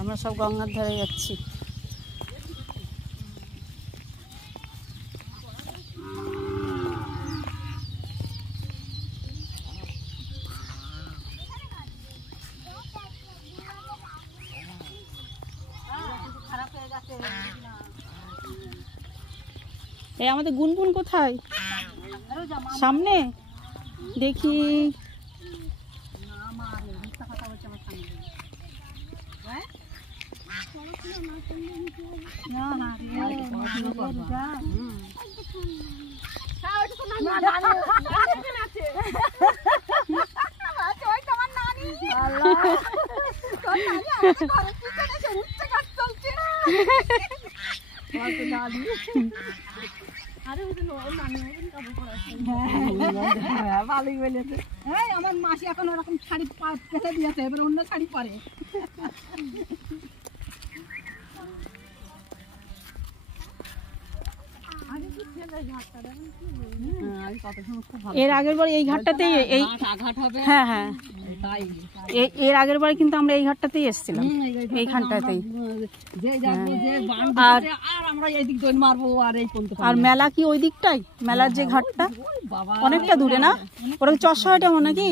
আমরা সব গঙ্গার ধারে যাচ্ছি। এই আমাদের গুনগুন কোথায়? সামনে দেখি। আমার মাসি এখন ওরকম শাড়ি পেতে দিয়েছে, এবার অন্য শাড়ি পরে। এর আগের বার এই ঘাটটাতেই এই হ্যাঁ হ্যাঁ এর আগের বার কিন্তু আমরা এই ঘাটটাতেই এসেছিলাম, এইখানটাতেই। আর মেলা কি ওই দিকটাই? মেলার যে ঘাটটা অনেকটা দূরে না? ওটা চশরাটি এমন নাকি?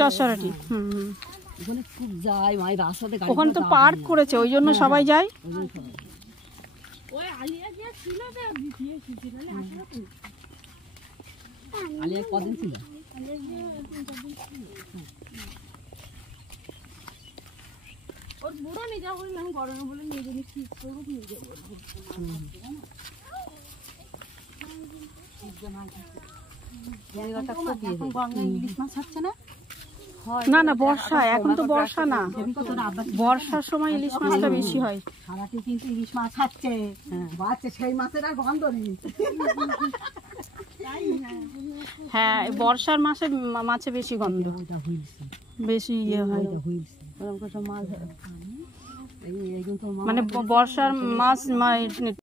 চশরাটি। ওখানে তো পার্ক করেছে, ওই জন্য সবাই যায়। কদিন ছিল? ওর বুড়ো নিয়ে যাবো, আমি গরমে বলে নিয়ে যাবি, ঠিক করবো, নিয়ে যাবো। ইলিশ মাছ হচ্ছে না? না না বর্ষা, এখন তো বর্ষা না, বর্ষার সময় ইলিশ মাছটা বেশি হয়। সারাটি কিন্তু ইলিশ মাছ খাচ্ছে, বাচ্চা সেই মাছের আর গন্ধ নেই। হ্যাঁ বর্ষার মাসে মাছে বেশি গন্ধ, বেশি ইয়ে হয়। মানে বর্ষার মাছ